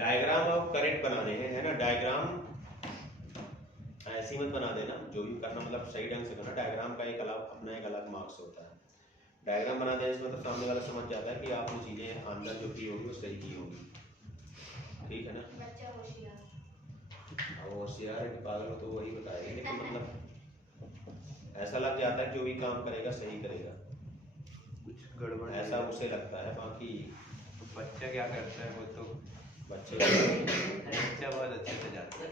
Diagram of current बनाने हैं, है ना। डायग्राम ऐसी मत बना देना, जो भी करना मतलब सही ढंग से करना। डायग्राम का एक अलग अपना एक अलग मार्क्स होता है। डायग्राम बना देने से मतलब सामने वाला समझ जाता है कि आपने चीजें अंदर जो की होगी वो सही की होगी, ठीक है ना। बच्चा होशियार, अब होशियार है कि पागल हो तो वही बताएगा, लेकिन मतलब ऐसा लग जाता है जो भी काम करेगा सही करेगा, कुछ गड़बड़ ऐसा उसे लगता है। बाकी बच्चा क्या करता है वो तो बच्चे बच्चा बहुत अच्छे से जाता है।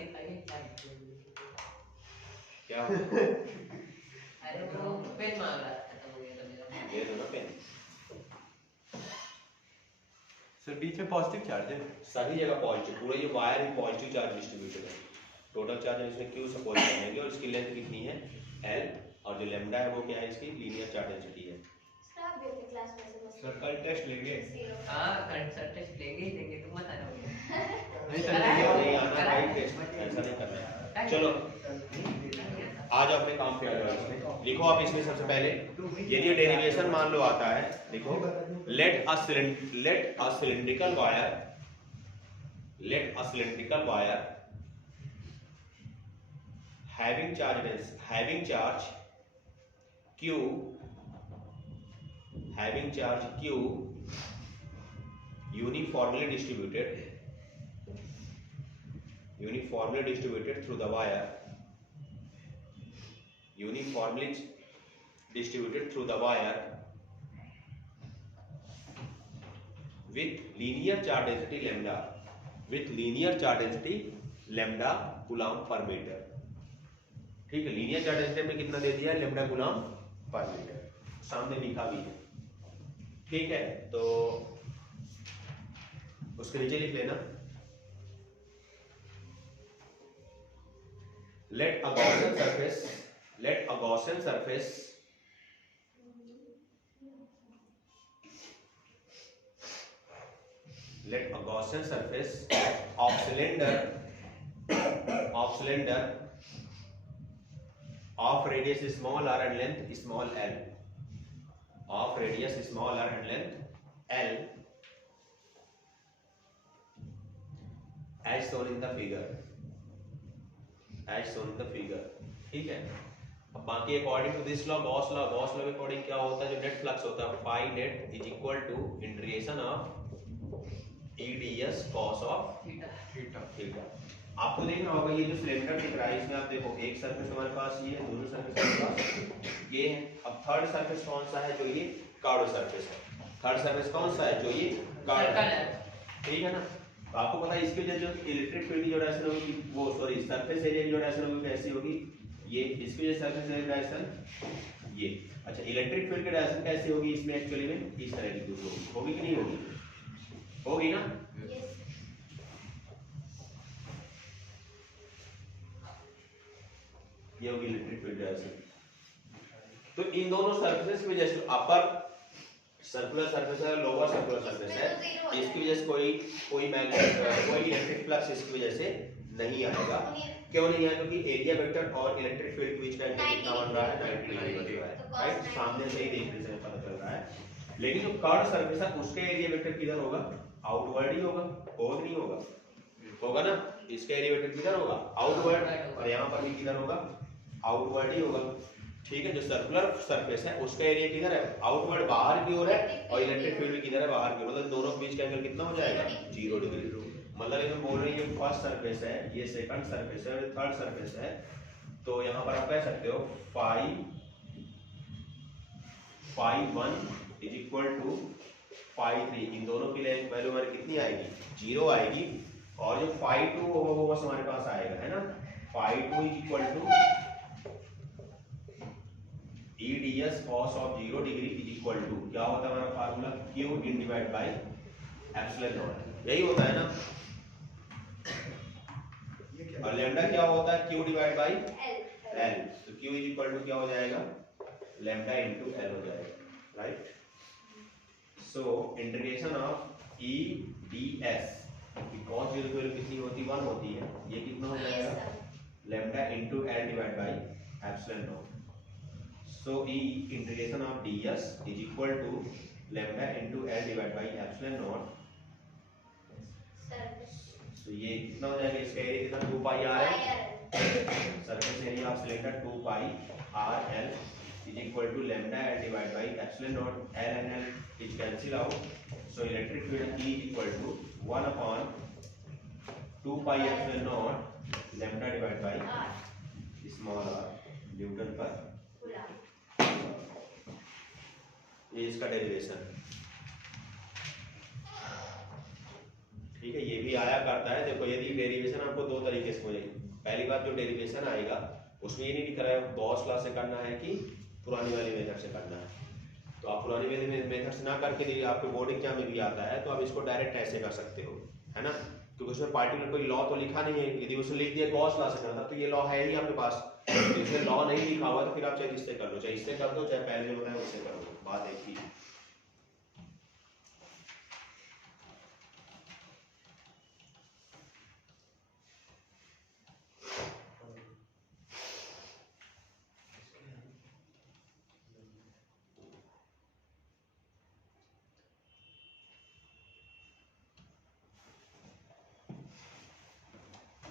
क्या अरे वो पेन मांग रहा था तो हो गया था मेरा। ये दो ना पेन। सर बीच में पॉजिटिव चार्ज है। सभी जगह पॉजिटिव, पूरा ये वायर ही पॉजिटिव चार्ज डिस्ट्रीब्यूटेड है। टोटल चार्ज इसमें क्यू सपोज करेंगे और इसकी लेंथ कितनी है एल, और जो लेमडा है वो क्या है, इसकी लीनियर चार्ज डेंसिटी है। सर आप भी अपनी क्लास में से बस सर कल टेस्ट लेंगे। हाँ कंसर्ट टेस्ट लेंगे ही लेंगे, तुम मत आना। नहीं सर नहीं आना भाई, टेस्ट ऐसा नहीं करना है। चलो आज अपने काम पे आ जाओ। इसमें लिखो आप, इसमें सबसे पहले यदि डेरिवेशन मान लो आता है, लिखो let a cylindrical wire having charge q uniformly distributed through the wire, with linear charge density lambda coulomb per meter। ठीक है, लीनियर चार्ज डेंसिटी में कितना दे दिया है, लैम्डा कूलम्ब पर मीटर, सामने लिखा भी है। ठीक है, तो उसके नीचे लिख लेना let a Gaussian surface of cylinder of radius small r and length small l, as shown in the figure। ठीक है, अब बाकी according to this law, Gauss law के अकॉर्डिंग क्या होता है, जो नेट फ्लक्स होता है phi net is equal to integration of E D S cos of theta. आपको देखना होगा ये जो सिलेंडर दिख रहा है इसमें आप देखो एक सरफेस हमारे पास ये है, दोनों सरफेस हमारे पास ये है। अब थर्ड सरफेस कौन सा है, जो ये कर्व्ड सरफेस है। थर्ड सरफेस कौन सा है, जो ये कर्व्ड है, ठीक है ना। तो आपको पता है इसके लिए जो इलेक्ट्रिक फील्ड की जो डायरेक्शन होगी वो सॉरी सरफेस एरिया की जो डायरेक्शन होगी कैसी होगी, ये इसकी वजह सरफेस एरिया डायरेक्शन ये। अच्छा, इलेक्ट्रिक फील्ड की डायरेक्शन कैसी होगी इसमें, एक्चुअली में इस तरह की कुछ होगी कि नहीं होगी, होगी ना। ये होगी इलेक्ट्रिक फील्ड डायरेक्शन। तो इन दोनों सरफेसेस में जैसे अपर सर्कुलर सरफेस है, लोअर सर्कुलर सरफेस है, इसकी वजह से कोई इलेक्ट्रिक फ्लक्स इसकी वजह से नहीं आएगा। क्यों नहीं आएगा, क्योंकि एरिया वेक्टर और इलेक्ट्रिक फील्ड के बीच का एंगल कितना बन रहा है, 90 डिग्री बन रहा है, राइट। सामने से ही देखने से पता चल रहा है। लेकिन जो कर्व्ड सरफेस है उसके एरिया वेक्टर किधर होगा, आउटवर्ड ही होगा, होगा नहीं होगा, होगा ना। इसका एरिया वेक्टर किधर होगा, आउटवर्ड, और यहाँ पर भी किधर होगा, आउटवर्ड ही होगा। ठीक है, जो सर्कुलर सरफेस है उसका एरिया किधर है, आउटवर्ड बाहर की ओर है, और इलेक्ट्रिक फील्ड किधर है, बाहर की ओर। मतलब दोनों के बीच का एंगल कितना हो जाएगा, 0 डिग्री। मतलब इसमें बोल रहे हैं ये फर्स्ट सरफेस है, ये सेकंड सरफेस है, और थर्ड सरफेस है। तो यहाँ पर आप कह सकते हो phi 1 is equal to phi 3। इन दोनों की वैल्यू हमारी कितनी आएगी, 0 आएगी। और जो फाई 2 होगा वो बस हमारे पास आएगा, है ना। Phi 2 is equal to E D S cos of 0 degree is equal to क्या होता है हमारा formula, Q in divide by epsilon naught, यही होता है ना। और लैम्डा क्या होता है, क्यू डिवाइड बाई एल। तो क्यू इज इक्वल टू क्या हो जाएगा, लैम्डा इनटू एल हो जाएगा, right. So integration of E D S cos 0 की वैल्यू कितनी होती है, 1 होती है, ये कितना हो जाएगा, lambda into L divide by epsilon not. So E integration of ds is equal to lambda into L divided by epsilon naught तो ये कितना हो जाएगा, इसका एरिया कितना 2 पाई आर है, surface area of cylinder 2 pi R L is equal to lambda L divide by epsilon naught L and L is cancel out, so electric field E is equal to 1 upon 2 pi epsilon naught lambda divide by small r newton पर, ये इसका derivation. ठीक है, ये भी आया करता है। देखो यदि डेरिवेशन आपको दो तरीके से हो जाएगी। पहली बात जो डेरिवेशन आएगा उसमें ये नहीं लिख रहा है गॉस लॉ से करना है कि पुरानी वाली मेथड से करना है। तो आप पुरानी वाली मेथड से ना करके यदि आपके बोर्ड एग्जाम में भी आता है तो आप इसको डायरेक्ट ऐसे कर सकते हो, है ना, क्योंकि उसमें पार्टिकुलर कोई लॉ तो लिखा नहीं है। यदि उसने लिख दिया गॉस लॉ से करना तो ये लॉ है ही आपके पास, तो इसमें लॉ नहीं लिखा हुआ तो फिर आप चाहे इससे कर लो, चाहे इससे कर दो, चाहे पहले जो बताया उससे कर दो, बात एक ही है।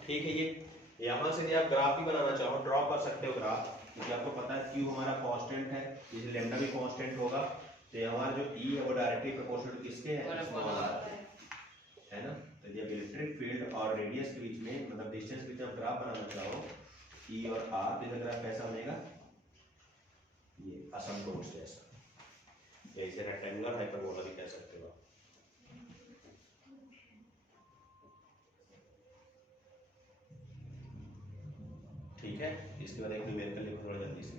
ठीक है, ये यहाँ से आप ग्राफ भी बनाना चाहो ड्रॉ कर सकते हो ग्राफ, क्योंकि आपको पता है Q हमारा कांस्टेंट है, जैसे लैम्डा भी कांस्टेंट होगा, तो हमारा जो E है वो डायरेक्टली प्रोपोर्शनल टू किसके है, स्मॉल r, है ना। तो जब इलेक्ट्रिक फील्ड और रेडियस के बीच में मतलब डिस्टेंस के बीच में आप ग्राफ बनाना चाहो E और R, तो इसका ग्राफ कैसा बनेगा, ये असमकोण जैसा, जैसे रेक्टेंगुलर हाइपरबोला भी कह सकते हो आप। ठीक है, इसके बाद एक न्यूमेरिकल लिखो थोड़ा जल्दी से।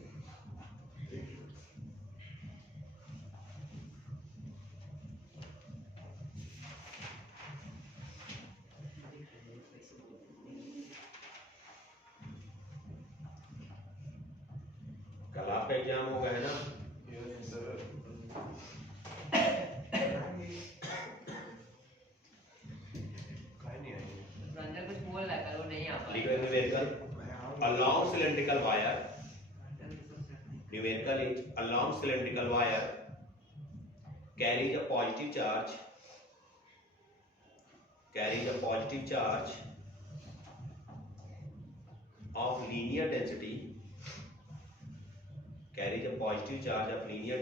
कल आपका एग्जाम होगा, है ना। रंजन कुछ बोल रहा है कल वो नहीं आ पाया। लिखो numerical a long cylindrical wire, numerical is a long cylindrical wire carries a positive charge, of linear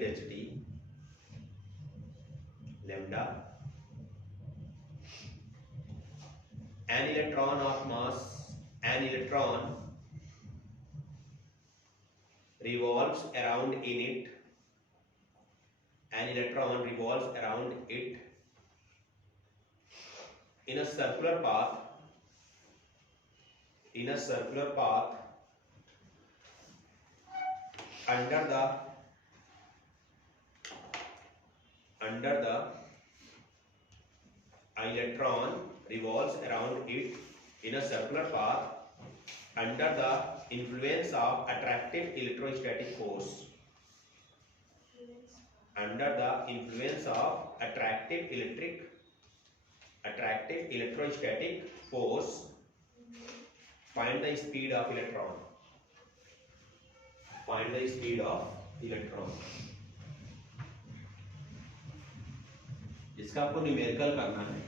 density, lambda. An electron of mass, an electron revolves around in it, an electron revolves around it in a circular path, under the electron revolves around it in a circular path under the influence of attractive electrostatic force, under the influence of attractive electrostatic force, find the speed of electron, इसका आपको numerical करना है,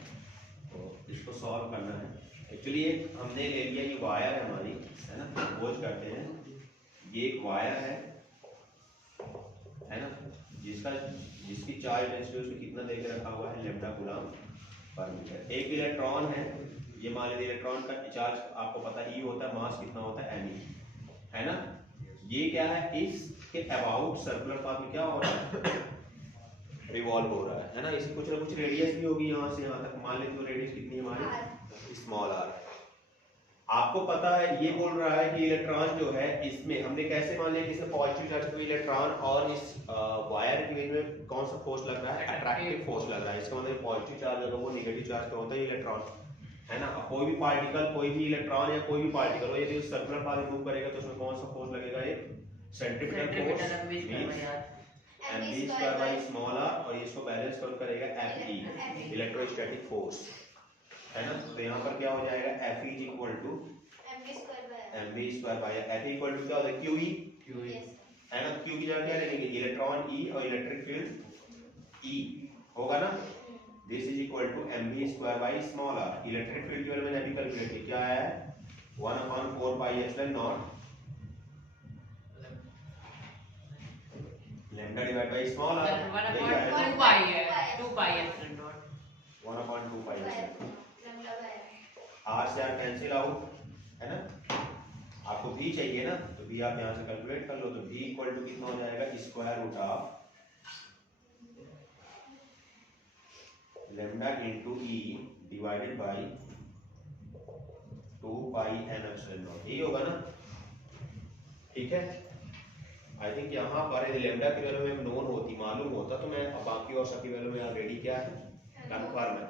तो इसको solve करना है। Actually एक हमने ले लिया, ये वायर है हमारी, है ना, सपोज करते हैं ये एक वायर है ना, जिसकी चार्ज डेंसिटी उसमें कितना दे के रखा हुआ है, लैम्डा कूलम पर मीटर। एक इलेक्ट्रॉन है, ये मान लीजिए इलेक्ट्रॉन का चार्ज आपको पता है E होता है, मास कितना होता है Me, है ना। ये क्या है, इसके अबाउट सर्कुलर पाथ में क्या हो रहा है, रिवॉल्व हो रहा है ना। इसकी कुछ ना कुछ रेडियस भी होगी यहाँ से यहाँ तक, मान लेते हो रेडियस कितनी है हमारी, स्मॉल r। आपको पता है ये बोल रहा है कि इलेक्ट्रॉन जो है इसमें हमने कैसे मान लिया कि इसमें पॉजिटिव चार्ज कोई इलेक्ट्रॉन और इस वायर के बीच में कौन सा फोर्स लग रहा है, अट्रैक्टिव फोर्स लग रहा है। इसका मतलब पॉजिटिव चार्ज होगा वो नेगेटिव चार्ज का होता है इलेक्ट्रॉन, है ना। अब कोई भी पार्टिकल, कोई भी इलेक्ट्रॉन या कोई भी पार्टिकल हो, यदि उस सर्कुलर पाथ में मूव करेगा तो उसमें कौन सा फोर्स लगेगा, एक centripetal force mv² by small r, और इसको बैलेंस कौन करेगा, Fe, इलेक्ट्रोस्टैटिक फोर्स, है ना। तो यहाँ पर क्या हो जाएगा, Fe is equal to mv² by Fe equal to क्या होता है, QE, है ना। Q की जगह क्या ले लेंगे, इलेक्ट्रॉन E और इलेक्ट्रिक फील्ड E होगा ना। This is equal to mv square by small r। Electric field की वैल्यू मैंने अभी कैलकुलेट की, क्या आया है 1/4 pi epsilon naught lambda divide by small r। Sir 1/2 pi है, 2 pi epsilon naught 1/2 pi epsilon lambda by r से r cancel out, है ना। आपको v चाहिए ना, तो v आप यहाँ से कैलकुलेट कर लो, तो v इक्वल टू कितना हो जाएगा square root of lambda into e divided by 2 pi n epsilon naught, यही होगा ना, ठीक है। आई थिंक यहाँ पर यदि लैम्डा की वैल्यू में नोन होती, मालूम होता, तो मैं अब बाकी और सब की वैल्यू में ऑलरेडी क्या है कंफर्म है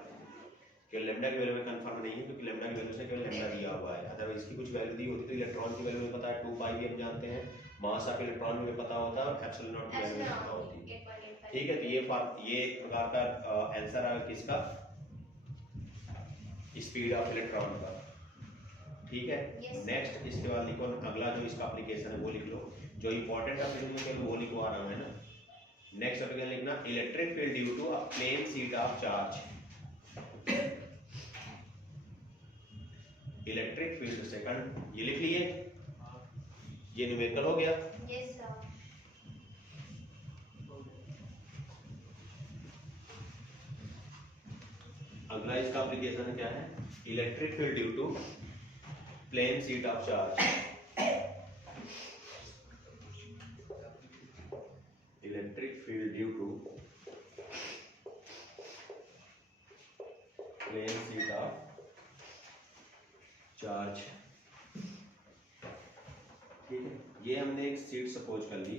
कि लैम्डा की वैल्यू में कंफर्म नहीं है, क्योंकि लैम्डा की वैल्यू से केवल लैम्डा दिया हुआ है। अदरवाइज इसकी कुछ वैल्यू दी होती तो इलेक्ट्रॉन की वैल्यू में पता है 2 पाई भी हम जानते हैं, मास ऑफ इलेक्ट्रॉन में पता होता है और एप्सिलॉन नॉट की वैल्यू पता होती है, ठीक है। तो ये एक प्रकार का आंसर है किसका, स्पीड ऑफ इलेक्ट्रॉन का, ठीक है। नेक्स्ट इसके बाद लिखो अगला जो इसका एप्लीकेशन है वो लिख लो, जो इंपॉर्टेंट एप्लीकेशन वो लिखवा रहा हूं, है ना। नेक्स्ट एप्लीकेशन लिखना electric field due to a plane sheet of charge. Electric field second, ये लिख लिए, ये न्यूमेरिकल हो गया। Yes sir. अगला इसका एप्लीकेशन क्या है, electric field due to plane sheet of charge. Electric field due to plane sheet of charge, ठीक है। ये हमने एक शीट सपोज कर ली।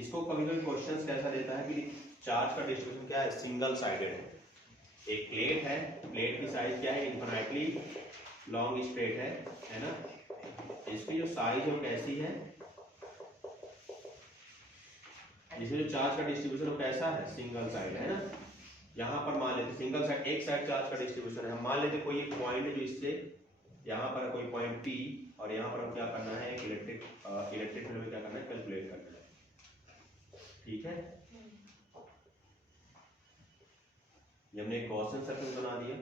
इसको कभी कभी क्वेश्चंस कैसा देता है कि चार्ज का डिस्ट्रीब्यूशन क्या है, सिंगल साइडेड है। एक प्लेट है, प्लेट की साइज क्या है, इनफिनिटली लॉन्ग स्ट्रेट है ना। इसकी जो साइज है वो कैसी है, इसमें जो चार्ज का डिस्ट्रीब्यूशन वो कैसा है, सिंगल साइड है ना। यहाँ पर मान लेते सिंगल साइड, एक साइड चार्ज का डिस्ट्रीब्यूशन है। हम मान लेते कोई एक पॉइंट है जो इससे यहाँ पर कोई पॉइंट P, और यहाँ पर हम क्या करना है, एक इलेक्ट्रिक फील्ड में क्या करना है, कैलकुलेट करना है, ठीक है। ये हमने एक गॉसियन सर्कल बना दिया,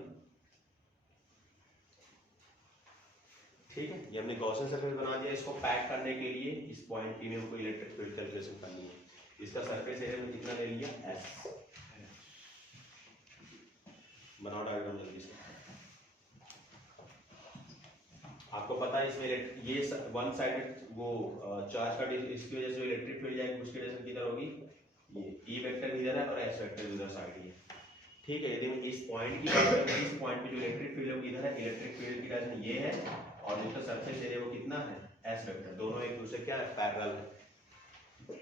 ठीक है। ये हमने गॉसियन सर्कल बना दिया। इसको पैक करने के लिए इस पॉइंट P में हमको इलेक्ट्रिक फील्ड कैलकुलेशन करनी है। इसका सरफेस एरिया में कितना ले लिया, S। बनाओ डायग्राम जल्दी से। आपको पता है इसमें ये वन साइडेड वो चार्ज का, इसकी वजह से इलेक्ट्रिक फील्ड जाएगी, उसकी डायरेक्शन किधर होगी, ये E वेक्टर इधर है और S वेक्टर उधर साइड ही है, ठीक है। यदि इस पॉइंट की बात करें, इस पॉइंट पे जो इलेक्ट्रिक फील्ड है किधर है, इलेक्ट्रिक फील्ड की डायरेक्शन ये है, और जिसका सरफेस एरिया वो कितना है, S वेक्टर। दोनों एक दूसरे क्या है, पैरेलल है,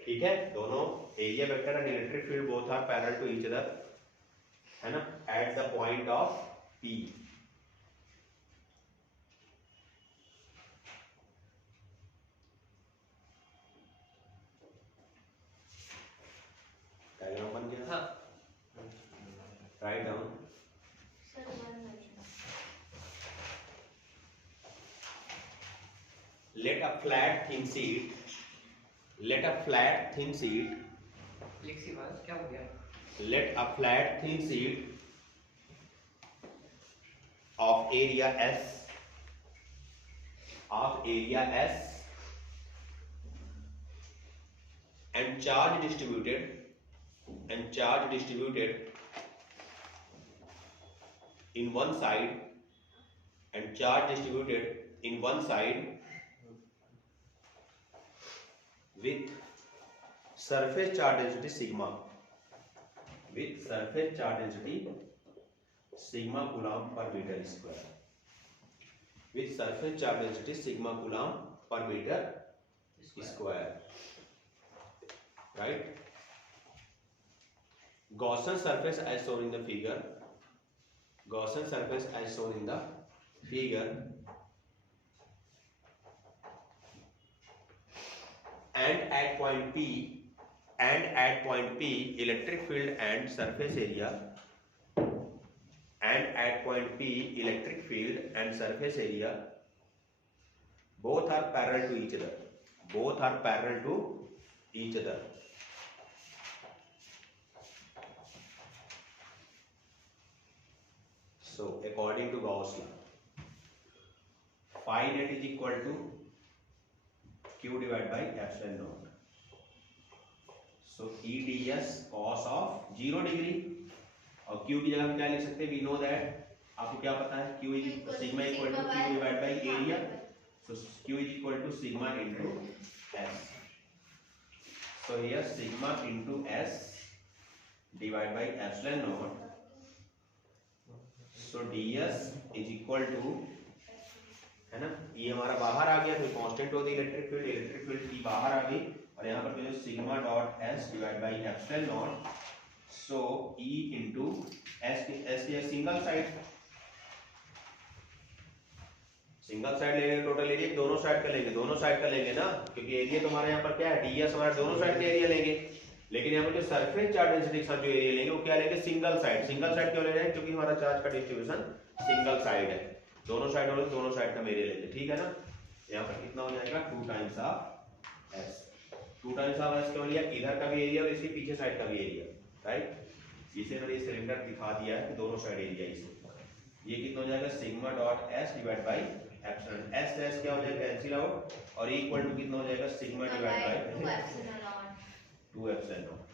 ठीक है। दोनों area vector and electric field both are parallel to each other, है ना, at the point of P। Diagram बन गया, हाँ। Write down. Sir 1 minute. Let a flat thin sheet, let a flat thin sheet, एक सी बात क्या हो गया, let a flat thin sheet of area S, and charge distributed in one side, and charge distributed in one side with surface charge density sigma, with surface charge density sigma coulomb per meter square, with surface charge density sigma coulomb per meter square, right? Gaussian surface as shown in the figure, Gaussian surface as shown in the figure, and at point P, electric field and surface area, and at point P, electric field and surface area both are parallel to each other, both are parallel to each other. So according to Gauss law, phi net is equal to q divided by epsilon naught. So E ds cos of 0 degree, और q की जगह हम क्या लिख सकते हैं? We know that, आपको क्या पता है? q is sigma equal to q divided by area. So q is equal to sigma into s. So here sigma into s divided by epsilon naught. So ds is equal to, है ना, ये हमारा बाहर आ गया तो constant होती है electric field की बाहर आ गई, और यहाँ पर जो sigma dot S divide by epsilon not. So E into S की सिंगल साइड लेंगे, टोटल एरिया दोनों साइड का लेंगे ना, क्योंकि एरिया तो हमारे यहाँ पर क्या है? डीएस हमारे दोनों साइड का एरिया लेंगे. लेकिन यहाँ पर जो सरफेस चार्ज डेंसिटी के साथ जो एरिया लेंगे वो क्या लेंगे? सिंगल साइड क्यों ले रहे हैं? क्योंकि हमारा चार्ज का डिस्ट्रीब्यूशन सिंगल साइड है, दोनों साइड वाले दोनों साइड का एरिया लेंगे. ठीक है ना. यहाँ पर कितना हो जाएगा? 2 times of S. 2 times of S क्यों लिया? इधर का भी एरिया और इसके पीछे साइड का भी एरिया, राइट. इसे मैंने सिलेंडर दिखा दिया है दोनों साइड एरिया. इसे ये कितना हो जाएगा? Sigma dot S divide by epsilon. S S क्या हो जाएगा? कैंसिल आउट, और इक्वल टू कितना हो जाएगा? Sigma divide by 2 epsilon not.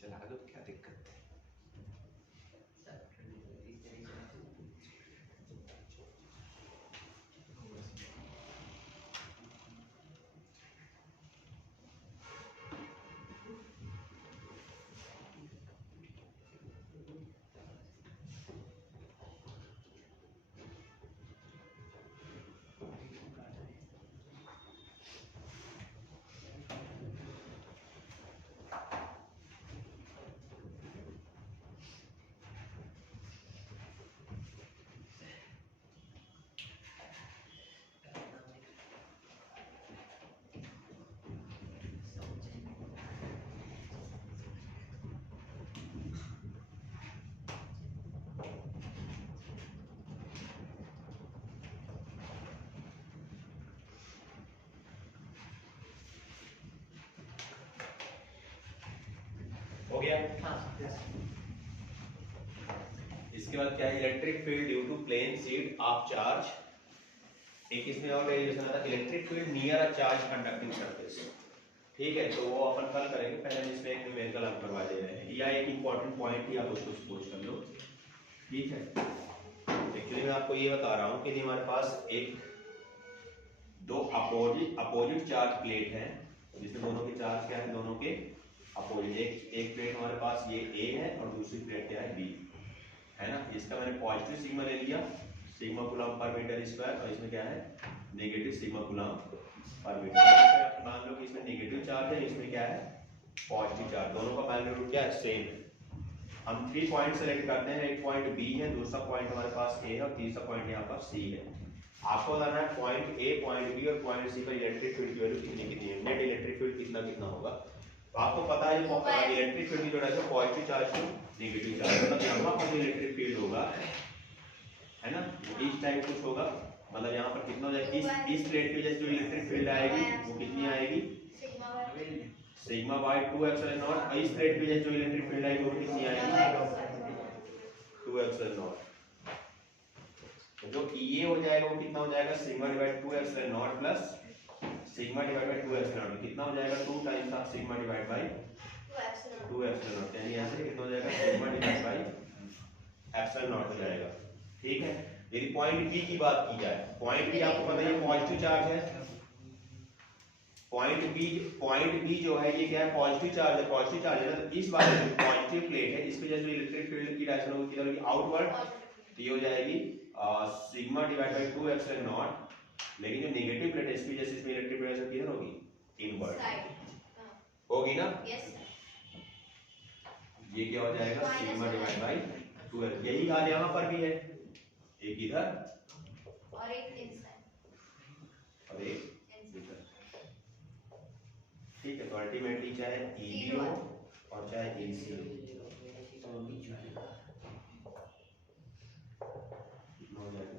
चला दो, क्या दिक्कत है? हो गया. हाँ. इसके बाद क्या है? Electric field due to plane sheet of charge. एक इसमें और डेरिवेशन आता है, electric field near a charge conducting surface. ठीक है, तो वो अपन कल करेंगे. पहले हम इसमें एक न्यूमेरिकल हम करवा दे रहे हैं, या एक इंपॉर्टेंट पॉइंट ही आप उसको सपोज कर लो. ठीक है. एक्चुअली मैं आपको ये बता रहा हूँ कि हमारे पास दो अपोजिट चार्ज प्लेट है, जिसमें दोनों के चार्ज क्या है? दोनों के अपोजिट. एक प्लेट हमारे पास ये ए है और दूसरी प्लेट क्या है? बी है ना. इसका मैंने पॉजिटिव सिग्मा ले लिया, सिग्मा कूलम पर मीटर स्क्वायर, और इसमें क्या है? नेगेटिव सिग्मा कूलम पर मीटर. मान लो कि इसमें नेगेटिव चार्ज है, इसमें क्या है? Positive charge. दोनों का मैग्नीट्यूड क्या है? सेम है. हम 3 पॉइंट सेलेक्ट करते हैं. एक पॉइंट बी है, दूसरा पॉइंट हमारे पास ए है, और तीसरा पॉइंट यहाँ पर सी है. आपको बताना है पॉइंट ए, पॉइंट बी और पॉइंट सी पर इलेक्ट्रिक फील्ड की वैल्यू कितनी है. नेट इलेक्ट्रिक फील्ड कितना होगा. तो आपको पता है इलेक्ट्रिक फील्ड की जो है positive charge to negative charge, मतलब यहाँ पर जो इलेक्ट्रिक फील्ड होगा, है ना, इस टाइप कुछ होगा. मतलब यहाँ पर कितना हो जाएगा? इस प्लेट पे जो इलेक्ट्रिक फील्ड आएगी वो कितनी आएगी? Sigma bye 2 epsilon not. और इस प्लेट पे जो इलेक्ट्रिक फील्ड आएगी वो कितनी आएगी? 2 एप्सिलॉन नॉट. जो ये हो जाएगा वो कितना हो जाएगा? Sigma divide 2 epsilon not plus sigma divide by 2 epsilon not. कितना हो जाएगा? 2 times of sigma divide by 2 epsilon not. यानी ऐसे कितना हो जाएगा? Sigma divide by epsilon not हो जाएगा. ठीक है. यदि पॉइंट बी की बात की जाए, पॉइंट बी आपको पता है पॉजिटिव चार्ज है. पॉइंट बी जो है ये क्या है? पॉजिटिव चार्ज है. पॉजिटिव चार्ज है ना, तो इस वाले जो पॉजिटिव प्लेट है इस पे जो इलेक्ट्रिक फील्ड की डायरेक्शन होगी किधर होगी? आउटवर्ड. तो ये हो जाएगी sigma divide by 2 epsilon not. लेकिन जो नेगेटिव प्लेट है इसकी जैसे इसमें इलेक्ट्रिक डायरेक्शन किधर होगी? इनवर्ड होगी ना. ये क्या हो जाएगा? Sigma divide by 2. यही हाल यहाँ पर भी है, एक इधर और एक इनसाइड और एक इधर. ठीक है. तो अल्टीमेटली चाहे ईबी हो और चाहे एसी हो, कितना हो जाएगा?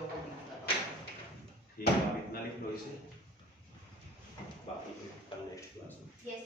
वो दिखता ठीक है, आप इतना लिख लो इसे, बाकी तो कल नेक्स्ट क्लास में। यस